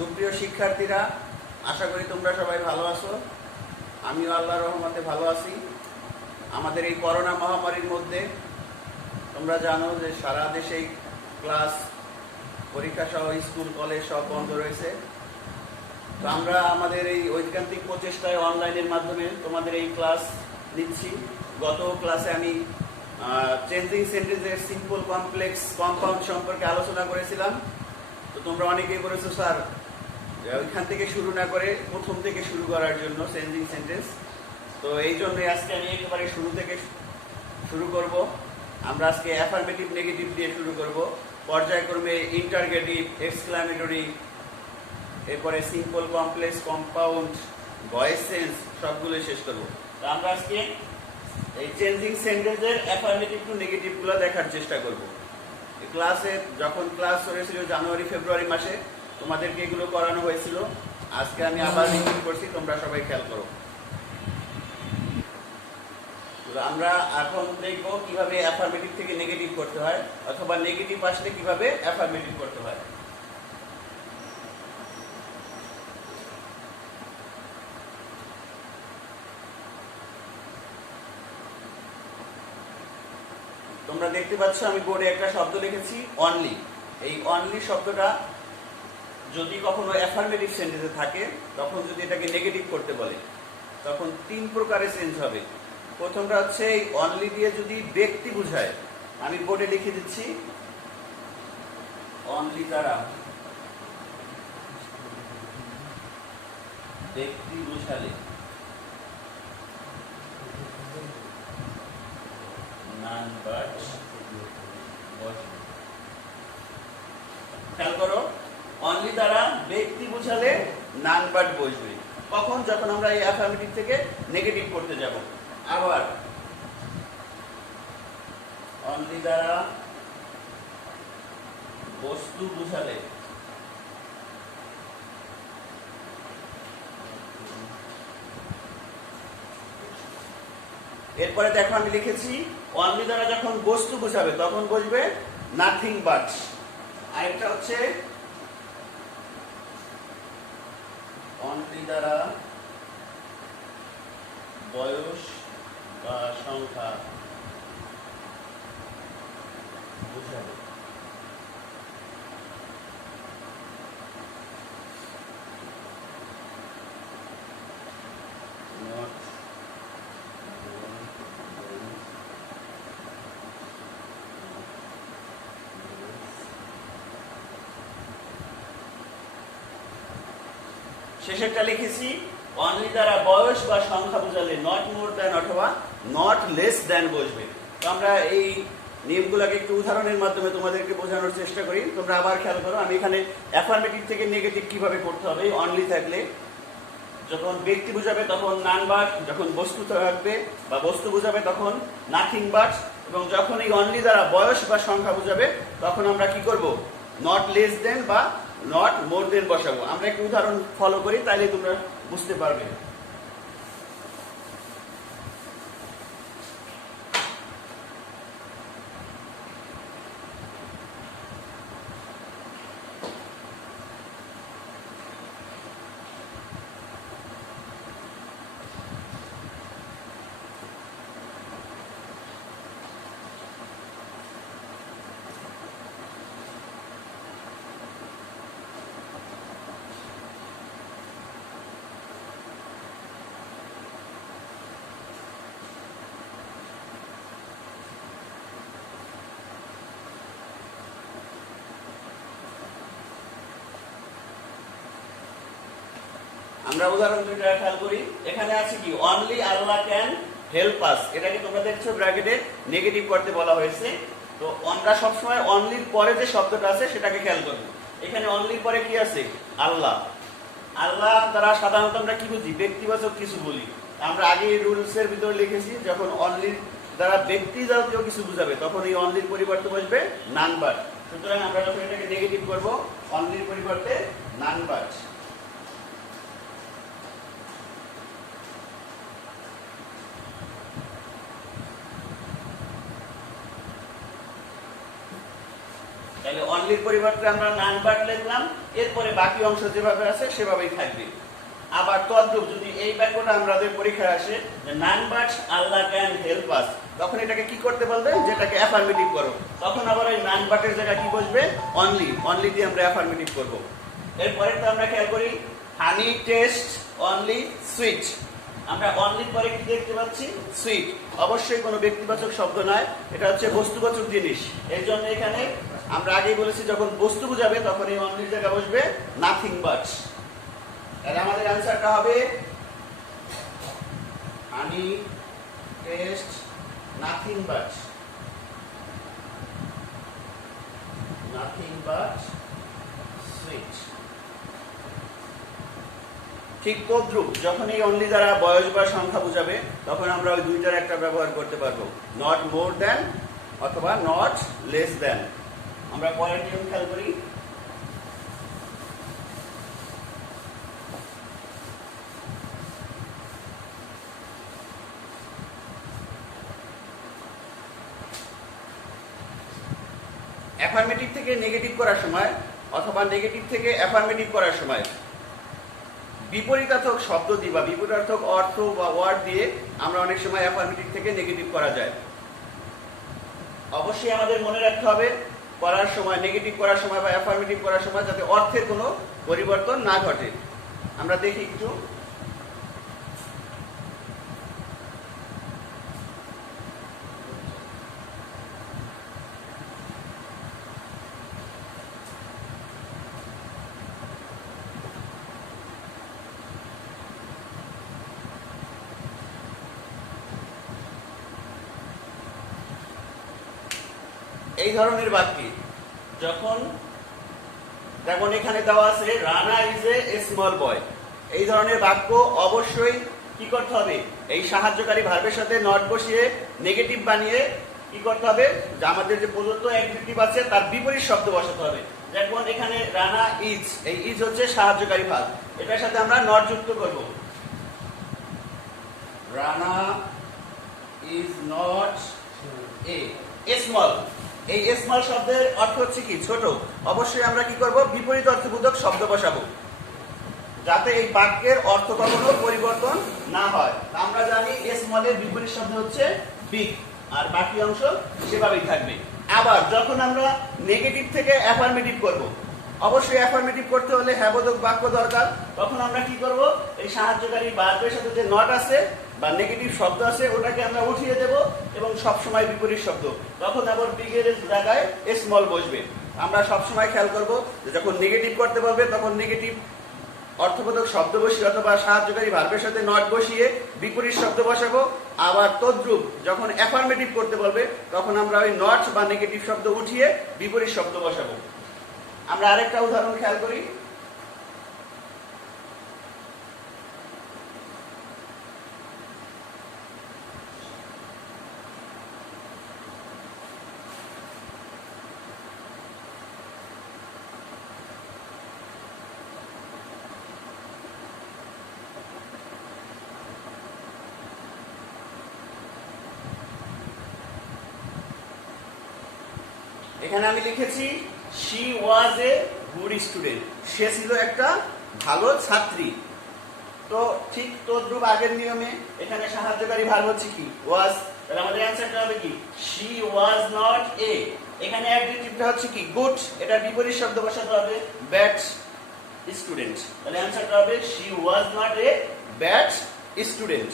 সুপ্রিয় শিক্ষার্থীরা, আশা করি তোমরা সবাই ভালো আছো। আমিও আল্লাহর রহমতে ভালো আছি। আমাদের এই করোনা মহামারীর মধ্যে তোমরা জানো যে সারা দেশেই ক্লাস, পরীক্ষা সহ স্কুল কলেজ সব বন্ধ রয়েছে। তো আমরা আমাদের এই ঐকান্তিক প্রচেষ্টায় অনলাইনের মাধ্যমে তোমাদের এই ক্লাস নিচ্ছি। গত ক্লাসে আমি চেঞ্জিং সেন্টেন্সের সিম্পল কমপ্লেক্স কম্পাউন্ড সম্পর্কে আলোচনা করেছিলাম। তো তোমরা অনেকেই বলেছো স্যার ওইখান থেকে শুরু না করে প্রথম থেকে শুরু করার জন্য চেঞ্জিং সেন্টেন্স। তো এই জন্যই আজকে আমি একেবারে শুরু থেকে শুরু করব। আমরা আজকে অ্যাফার্মেটিভ নেগেটিভ দিয়ে শুরু করব, পর্যায়ক্রমে ইন্টারগেটিভ, এক্সক্লামেটরি, এরপরে simple complex compound, voice sense সবগুলো শেষ করব। তো আমরা আজকে এই চেঞ্জিং সেন্টেন্সের অ্যাফার্মেটিভ টু নেগেটিভগুলো দেখার চেষ্টা করব। ক্লাসে যখন ক্লাস চলেছিল জানুয়ারি ফেব্রুয়ারি মাসে তোমাদেরকে এগুলো করানো হয়েছিল। আজকে আমি আবার রিপিট করছি, তোমরা সবাই খেয়াল করো। আমরা এখন দেখব কিভাবে অ্যাফার্মেটিভ থেকে নেগেটিভ করতে হয়, অথবা নেগেটিভ আসলে কিভাবে অ্যাফার্মেটিভ করতে হয়। তোমরা দেখতে পাচ্ছ আমি বোর্ডে একটা শব্দ লিখেছি, অনলি। এই অনলি শব্দটা যদি কখনো অ্যাফার্মেটিভ সেন্টেন্সে থাকে, তখন যদি এটাকে নেগেটিভ করতে বলে, তখন তিন প্রকারে চেঞ্জ হবে। প্রথমটা হচ্ছে এই অনলি দিয়ে যদি ব্যক্তি বোঝায়, আমি বোর্ডে লিখে দিচ্ছি, অনলি দ্বারা ব্যক্তি বোঝালে নান বাট বসবে। খেয়াল করো, অনলি দ্বারা ব্যক্তি বোঝালে নান বাট বসবে। কখন? যখন আমরা এই অ্যাফার্মেটিভ থেকে নেগেটিভ করতে যাব। আবার অনলি দ্বারা বস্তু বোঝালে এরপরে দেখো আমি লিখেছি, অনলি দ্বারা যখন বস্তু বোঝাবে তখন বসবে নাথিং বাট। আরেকটা হচ্ছে অনলি দ্বারা বয়স বা সংখ্যা বোঝাবে। শেষেরটা লিখেছি, অনলি দ্বারা বয়স বা সংখ্যা বোঝালে নট মোর দ্যান অথবা নট লেস দ্যান বসবে। তো আমরা এই নিয়মগুলোকে একটু উদাহরণের মাধ্যমে তোমাদেরকে বোঝানোর চেষ্টা করি। তোমরা আবার খেয়াল করো, আমি এখানে অ্যাফার্মেটিভ থেকে নেগেটিভ কিভাবে করতে হবে। অনলি থাকলে যখন ব্যক্তি বোঝাবে তখন নান বাট, যখন বস্তু থাকবে বা বস্তু বোঝাবে তখন নাথিং বাট, এবং যখন এই অনলি দ্বারা বয়স বা সংখ্যা বোঝাবে তখন আমরা কি করব? নট লেস দেন বা নট মোর দেন বসাবো। আমরা একটু উদাহরণ ফলো করি, তাইলে তোমরা বুঝতে পারবে। আমরা উদাহরণ দুইটা খেয়াল করি। এখানে আছে কি, only Allah can help us. এটাকে তোমরা দেখছো ব্র্যাকেটে নেগেটিভ করতে বলা হয়েছে। তো আমরা সবসময় অনলির পরে যে শব্দটা আছে সেটাকে খেয়াল করবো। এখানে অনলির পরে কি আছে? আল্লাহ। আল্লাহ দ্বারা সাধারণত আমরা কি বুঝি? ব্যক্তিবাচক কিছু বলি। আমরা আগে রুলসের ভিতরে লিখেছি, যখন অনলির দ্বারা ব্যক্তি জাতীয় কিছু বুঝাবে তখন এই অনলির পরিবর্তে বসবে নান বাট। সুতরাং আমরা যখন এটাকে নেগেটিভ করবো, অনলির পরিবর্তে নান বাট। তাহলে অনলি অনলির পরিবর্তে আমরা নান বাট লিখলাম, এরপরে বাকি অংশ যেভাবে আছে সেভাবেই থাকবে। আবার তদ্রূপ যদি এই বাক্যটা আমাদের পরীক্ষায় আসে যে none but Allah can help us, তখন এটাকে কি করতে বলবে, যেটাকে অ্যাফার্মেটিভ করো, তখন আবার ওই নান বাটের জায়গায় কি বসবে, অনলি। অনলি দিয়ে আমরা অ্যাফার্মেটিভ করব। এরপরে তো আমরা খেয়াল করি হানি টেস্ট অনলি সুইট। আমরা অনলির পরে কি দেখতে পাচ্ছি, সুইট। অবশ্যই কোনো ব্যক্তিবাচক শব্দ নয়, এটা হচ্ছে বস্তুবাচক জিনিস। এর জন্য এখানে আমরা আগেই বলেছি যখন বস্তু বোঝাবে তখন এই অনলির জায়গায় বসবে নাথিং বাট। তাহলে আমাদের অ্যান্সারটা হবে honey taste nothing but, nothing but sweet. ঠিক তদ্রূপ যখন এই অনলি দ্বারা বয়স বা সংখ্যা বোঝাবে তখন আমরা ওই দুইটার একটা ব্যবহার করতে পারবো, নট মোর দ্যান অথবা নট লেস দ্যান। আমরা পরের নিয়ম খেয়াল করি। অ্যাফার্মেটিভ থেকে নেগেটিভ করার সময় অথবা নেগেটিভ থেকে অ্যাফার্মেটিভ করার সময় বিপরীতার্থক শব্দ দিয়ে বা বিপরীতার্থক অর্থ বা ওয়ার্ড দিয়ে আমরা অনেক সময় অ্যাফার্মেটিভ থেকে নেগেটিভ করা যায়। অবশ্যই আমাদের মনে রাখতে হবে করার সময়, নেগেটিভ করার সময় বা অ্যাফার্মেটিভ করার সময় যাতে অর্থের কোনো পরিবর্তন না ঘটে। আমরা দেখি একটু। এই ধরনের বাক্যে যখন, যেমন এখানে দেওয়া আছে রানা ইজ এ স্মল বয়, এই ধরনের বাক্য অবশ্যই কি করতে হবে, এই সাহায্যকারী ভার্বের সাথে নট বসিয়ে নেগেটিভ বানিয়ে কি করতে হবে, যে আমাদের যে প্রদত্ত অ্যাডজেক্টিভ আছে তার বিপরীত শব্দ বসাতে হবে। যেমন এখানে রানা ইজ, এই ইজ হচ্ছে সাহায্যকারী ভার্ব, এটার সাথে আমরা নট যুক্ত করব। Rana is not a small, এই স্মল শব্দের অর্থ হচ্ছে কি, ছোট। অবশ্যই আমরা কি করব, বিপরীত অর্থবোধক শব্দ বসাবো যাতে এই বাক্যের অর্থ কখনো পরিবর্তন না হয়। আমরা জানি স্মলের বিপরীত শব্দ হচ্ছে বিগ, আর বাকি অংশ সেভাবেই থাকবে। আবার যখন আমরা নেগেটিভ থেকে অ্যাফার্মেটিভ করব, অবশ্যই অ্যাফার্মেটিভ করতে হলে হ্যাবোধক বাক্য দরকার। তখন আমরা কি করব, এই সাহায্যকারী ভার্বের সাথে যে নট আছে বা নেগেটিভ শব্দ আছে ওটাকে আমরা উঠিয়ে দেব এবং সব সময় বিপরীত শব্দ, তখন আবার বিগের জায়গায় স্মল বসবে। আমরা সব সময় খেয়াল করব যে যখন নেগেটিভ করতে বলবে তখন নেগেটিভ অর্থবোধক শব্দ বসিয়ে অথবা সাহায্যকারী ভার্বের সাথে নট বসিয়ে বিপরীত শব্দ বসাবো। আবার তদ্রূপ যখন অ্যাফার্মেটিভ করতে বলবে তখন আমরা ওই নট বা নেগেটিভ শব্দ উঠিয়ে বিপরীত শব্দ বসাবো। আমরা আরেকটা উদাহরণ খেয়াল করি। এখানে আমি লিখেছি she was a good student, সে ছিল একটা ভালো ছাত্রী। তো ঠিক তদ্রূপ আগের নিয়মে এখানে সাহায্যকারী ভার্ব হচ্ছে কি, was, তাহলে আমাদের অ্যানসারটা হবে কি she was not a, এখানে অ্যাডজেক্টিভটা হচ্ছে কি গুড, এটা বিপরীত শব্দ বসাতে হবে bad student, তাহলে অ্যানসারটা হবে she was not a bad student।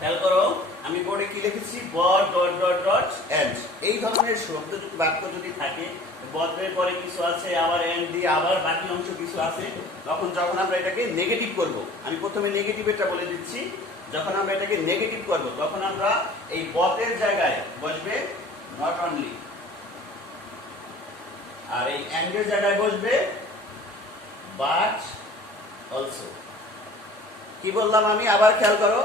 খেয়াল করো আমি বোর্ডে কি লিখেছি, বট ডট ডট ডট এন্ড। এই ধরনের শব্দ বাক্য যদি থাকে, বটের পরে কিছু আছে আবার এন্ড দিয়ে আবার বাকি অংশ কিছু আছে, তখন যখন আমরা এটাকে নেগেটিভ করব, আমি প্রথমে নেগেটিভ এটা বলে দিচ্ছি, যখন আমরা এটাকে নেগেটিভ করব তখন আমরা এই বটের জায়গায় বসবে নট অনলি, আর এই এন্ডের জায়গায় বসবে বাট অলসো। কি বললাম আমি, আবার খেয়াল করো,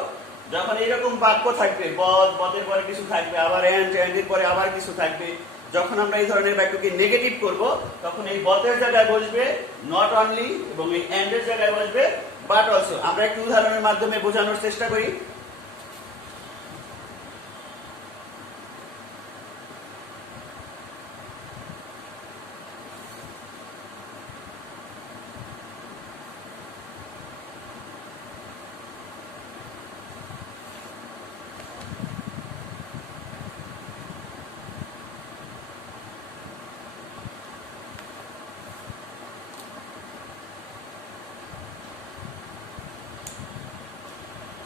যখন এইরকম বাক্য থাকবে, বদ, বদের পরে কিছু থাকবে, আবার এন্ড, এন্ডের পরে আবার কিছু থাকবে, যখন আমরা এই ধরনের বাক্যকে নেগেটিভ করব, তখন এই বদের জায়গায় বসবে নট অনলি এবং এই এন্ডের জায়গায় বসবে বাট অলসো। আমরা একটু উদাহরণের মাধ্যমে বোঝানোর চেষ্টা করি।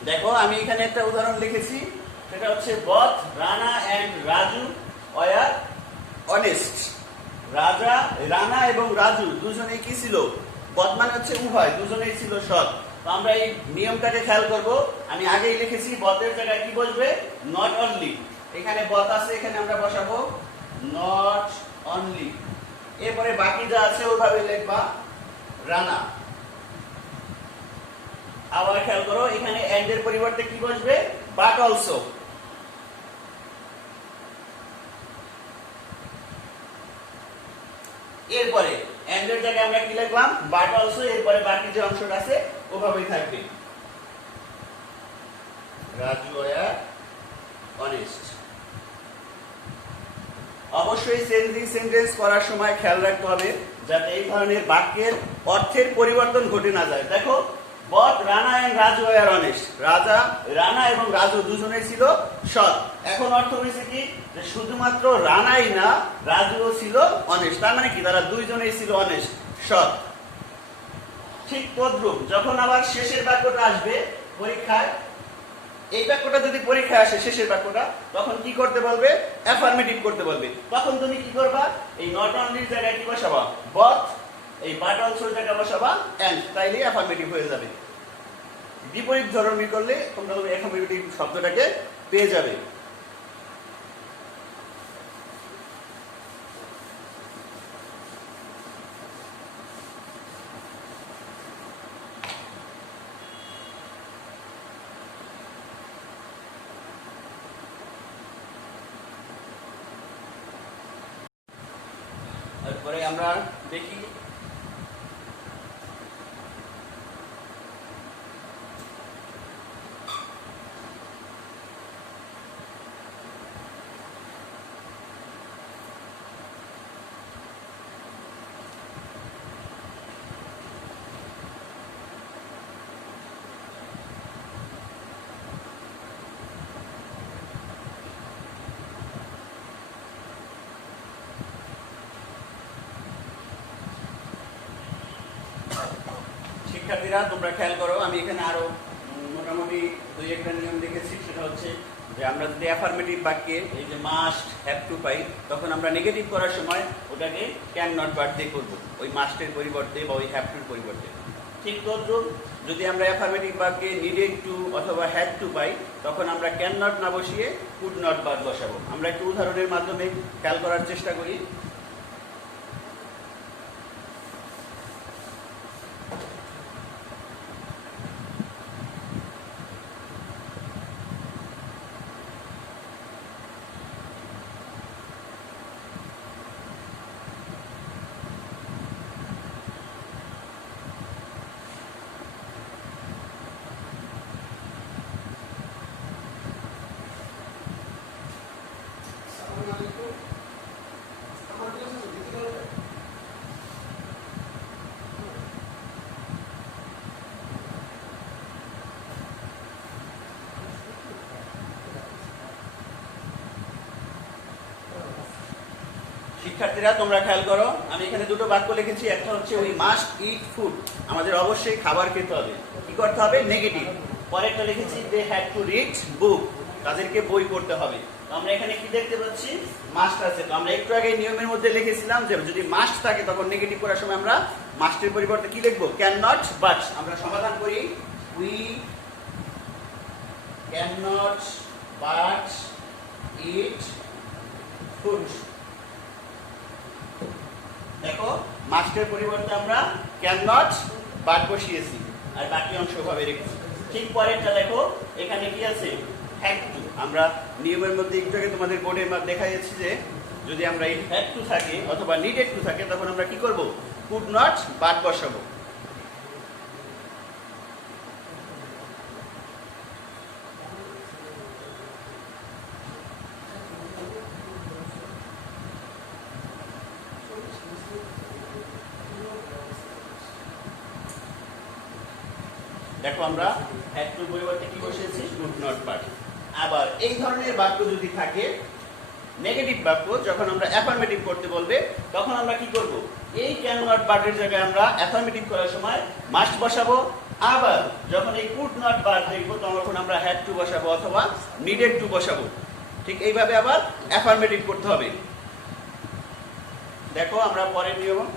দেখো আমি এখানে একটা উদাহরণ লিখেছি, সেটা হচ্ছে both Rana and Raju were honest. Rana এবং রাজু দুজনেই কি ছিল? বথ মানে হচ্ছে উভয়, দুজনেই ছিল সৎ। তো আমরা এই নিয়মটাকে খেয়াল করব। আমি আগেই লিখেছি বথের জায়গায় কি বসবে? Not only. এখানে বথ আছে, এখানে আমরা বসাবো নট অনলি। এরপরে বাকি যা আছে ওইভাবে লিখবা রানা। আবার খেয়াল করো, এখানে এন্ড এর পরিবর্তে কি বসবে? But also. এরপরে এন্ড এর জায়গায় আমরা কি লিখলাম? But also. এরপরে বাকি যে অংশটা আছে ওভাবেই থাকবে। Raju were honest. অবশ্যই চেঞ্জিং সেন্টেন্স করার সময় খেয়াল রাখতে হবে যাতে এই ধরনের বাক্যের অর্থের পরিবর্তন ঘটে না যায়। দেখো, both Rana and Raju were honest. Rana এবং রাজু দুজনেই ছিল সৎ। এখন অর্থ হয়েছে কি? যে শুধুমাত্র রানাই না, রাজুও ছিল অনেস্ট। তার মানে কি? তারা দুইজনেই ছিল অনেস্ট, সৎ। ঠিক তদ্রূপ যখন আবার শেষের বাক্যটা আসবে পরীক্ষায়, এই বাক্যটা যদি পরীক্ষায় আসে, শেষের বাক্যটা, তখন কি করতে বলবে? অ্যাফার্মেটিভ করতে বলবে। তখন তুমি কি করবা? এই নট অনলির জায়গায় কি বসাবা? বথ। এই বাট অলসোর জায়গায় বসাবা এন্ড। তাইলে অ্যাফার্মেটিভ হয়ে যাবে। বিপরীত ধর্মী করলে তোমরা অ্যাফার্মেটিভ শব্দটাকে পেয়ে যাবে। তারপরে আমরা দেখি শিক্ষার্থীরা, তোমরা খেয়াল করো, আমি এখানে আরো মোটামুটি দুই একটা নিয়ম দেখেছি। সেটা হচ্ছে যে আমরা যদি অ্যাফার্মেটিভ বাক্যে এই যে মাস্ট, হ্যাভ টু পাই, তখন আমরা নেগেটিভ করার সময় ওটাকে ক্যান নট বাট দিয়ে করবো, ওই মাস্টের পরিবর্তে বা ওই হ্যাভ টুর পরিবর্তে। ঠিক তদ্রুপ যদি আমরা অ্যাফার্মেটিভ বাক্যে নিডেড টু অথবা হ্যাড টু পাই, তখন আমরা ক্যান নট না বসিয়ে কুড নট বাট বসাবো। আমরা একটু উদাহরণের মাধ্যমে খেয়াল করার চেষ্টা করি। শিক্ষার্থীরা, তোমরা খেয়াল করো, আমি এখানে দুটো বাক্য লিখেছি। একটা হচ্ছে উই মাস্ট ইট ফুড, আমাদের অবশ্যই খাবার খেতে হবে। কি করতে হবে? নেগেটিভ। পরেরটা লিখেছি they had to read book, তাদেরকে বই পড়তে হবে। তো আমরা এখানে কি দেখতে পাচ্ছি? মাস্ট আছে। তো আমরা একটু আগে নিয়মের মধ্যে লিখেছিলাম যে যদি মাস্ট থাকে তখন নেগেটিভ করার সময় আমরা মাস্টের পরিবর্তে কি লিখবো? Can not but. আমরা সমাধান করি, we can not but eat food. দেখো, মাস্টের পরিবর্তে আমরা ক্যান নট বাট বসিয়েছি আর বাকি অংশ ভাবে রেখেছি। ঠিক পরেরটা দেখো, এখানে কি আছে, হ্যাড টু। আমরা নিয়মের মধ্যে একটু আগে তোমাদের বোর্ডে দেখা যাচ্ছে যে যদি আমরা এই হ্যাড টু থাকে অথবা নিডেড টু থাকে তখন আমরা কি করব, কুড নট বাদ বসাবো। দেখো আমরা হ্যাড টু পরিবর্তে কি বসিয়েছি, কুড নট বাট। আবার এই ধরনের বাক্য যদি থাকে, নেগেটিভ বাক্য, যখন আমরা অ্যাফার্মেটিভ করতে বলবে তখন আমরা কি করব, এই ক্যান নট বাটের জায়গায় আমরা অ্যাফার্মেটিভ করার সময় মাস্ট বসাবো। আবার যখন এই কুড নট বাট দেখবো তখন আমরা হ্যাড টু বসাবো অথবা নিডেড টু বসাবো। ঠিক এইভাবে আবার অ্যাফার্মেটিভ করতে হবে। দেখো আমরা পরের নিয়ম,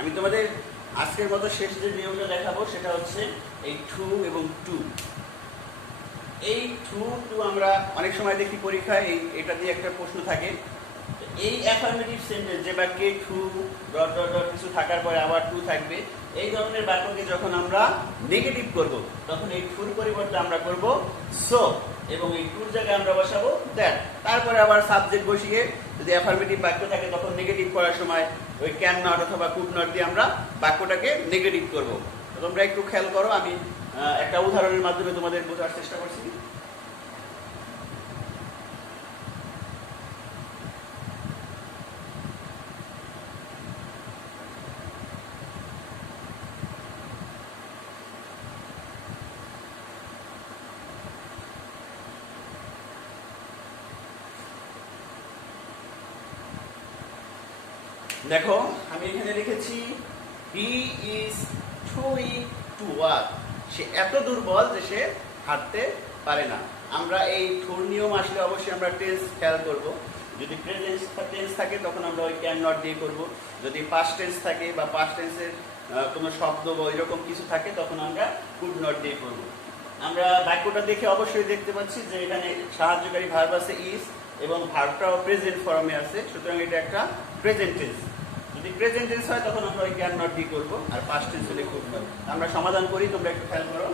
আমি তোমাদের আজকের মতো শেষ যে নিয়মটা দেখাবো সেটা হচ্ছে এই টু এবং টু। এই টু টু আমরা অনেক সময় দেখি পরীক্ষায় এটা দিয়ে একটা প্রশ্ন থাকে। এই অ্যাফার্মেটিভ সেন্টেন্স যে বাক্যে টু ডট ডট ডট কিছু থাকার পরে আবার টু থাকবে, এই ধরনের বাক্যকে যখন আমরা নেগেটিভ করব তখন এই টুর পরিবর্তে আমরা করব সো, এবং এই টুর জায়গায় আমরা বসাবো দ্যাট। তারপরে আবার সাবজেক্ট বসিয়ে যদি অ্যাফার্মেটিভ বাক্য থাকে তখন নেগেটিভ করার সময় ওই ক্যান নট অথবা কুড নট দিয়ে আমরা বাক্যটাকে নেগেটিভ করব। তোমরা একটু খেয়াল করো, আমি একটা উদাহরণের মাধ্যমে তোমাদের বোঝার চেষ্টা করছি। দেখো আমি এখানে লিখেছি he is too weak to walk. সে এত দুর্বল যে সে হাঁটতে পারে না। আমরা এই টুর নিয়ম আসলে অবশ্যই আমরা টেন্স খেয়াল করব। যদি প্রেজেন্ট টেন্স থাকে তখন আমরা ওই ক্যান নট দিয়ে করব। যদি পাস্ট টেন্স থাকে বা পাস্ট টেন্সের কোনো শব্দ বা এরকম কিছু থাকে তখন আমরা কুড নট দিয়ে করব। আমরা বাক্যটা দেখে অবশ্যই দেখতে পাচ্ছি যে এখানে সাহায্যকারী ভার্ব আছে ইজ এবং ভার্বটাও প্রেজেন্ট ফর্মে আছে, সুতরাং এটা একটা প্রেজেন্ট টেন্স। যদি প্রেজেন্ট টেন্স হয় তখন আমরা ওই ক্যান নট দিয়ে করব, আর পাস্ট টেন্স হলে কুড নট। আমরা সমাধান করি, তোমরা একটু খেয়াল করো।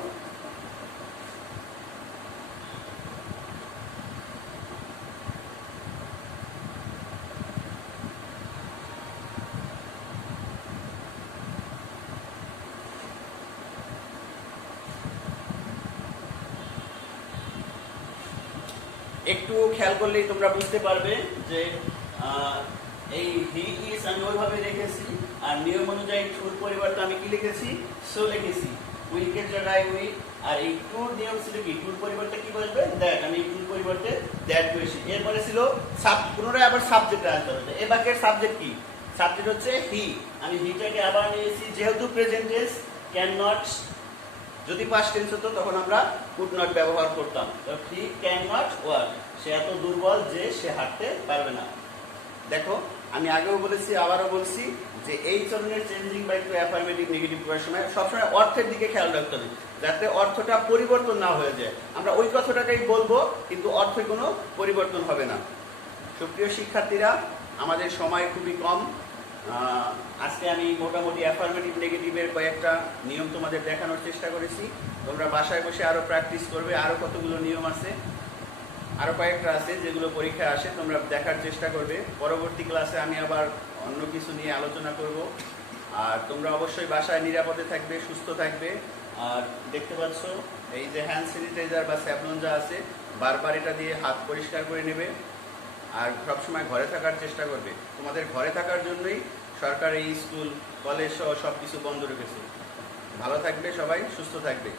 একটু খেয়াল করলেই তোমরা বুঝতে পারবে যে এই হি ইজ আমি ওইভাবে রেখেছি, আর নিয়ম অনুযায়ী টুর পরিবর্তে আমি কি লিখেছি, সো লিখেছি। উইকের জায়গায় উইক, আর এই টুর নিয়ম ছিল কি, টুর পরিবর্তে কি বসবে, দ্যাট। আমি টুর পরিবর্তে দ্যাট বসি। এরপরে ছিল পুনরায় আবার সাবজেক্ট আনতে হবে। এই বাক্যের সাবজেক্ট কি, সাবজেক্ট হচ্ছে হি। আমি হিটাকে আবার নিয়েছি, যেহেতু প্রেজেন্ট টেন্স ক্যান নট, যদি পাস্ট টেন্স হতো তখন আমরা কুড নট ব্যবহার করতাম। হি ক্যান নট ওয়াক, সে এত দুর্বল যে সে হাঁটতে পারবে না। দেখো আমি আগেও বলেছি আবারও বলছি যে এই ধরনের চেঞ্জিং বাক্য অ্যাফার্মেটিভ নেগেটিভ করার সময় সবসময় অর্থের দিকে খেয়াল রাখতে হবে, যাতে অর্থটা পরিবর্তন না হয়ে যায়। আমরা ওই কথাটাকেই বলবো কিন্তু অর্থে কোনো পরিবর্তন হবে না। সুপ্রিয় শিক্ষার্থীরা, আমাদের সময় খুবই কম। আজকে আমি মোটামুটি অ্যাফার্মেটিভ নেগেটিভের কয়েকটা নিয়ম তোমাদের দেখানোর চেষ্টা করেছি। তোমরা বাসায় বসে আরও প্র্যাকটিস করবে। আরও কতগুলো নিয়ম আছে, আরও কয়েকটা আছে যেগুলো পরীক্ষায় আসে, তোমরা দেখার চেষ্টা করবে। পরবর্তী ক্লাসে আমি আবার অন্য কিছু নিয়ে আলোচনা করব। আর তোমরা অবশ্যই বাসায় নিরাপদে থাকবে, সুস্থ থাকবে। আর দেখতে পাচ্ছ এই যে হ্যান্ড স্যানিটাইজার বা স্যাভলন যা আছে, বারবার এটা দিয়ে হাত পরিষ্কার করে নেবে। আর সবসময় ঘরে থাকার চেষ্টা করবে। তোমাদের ঘরে থাকার জন্যই সরকার এই স্কুল কলেজ সহ সব কিছু বন্ধ রেখেছে। ভালো থাকবে সবাই, সুস্থ থাকবে।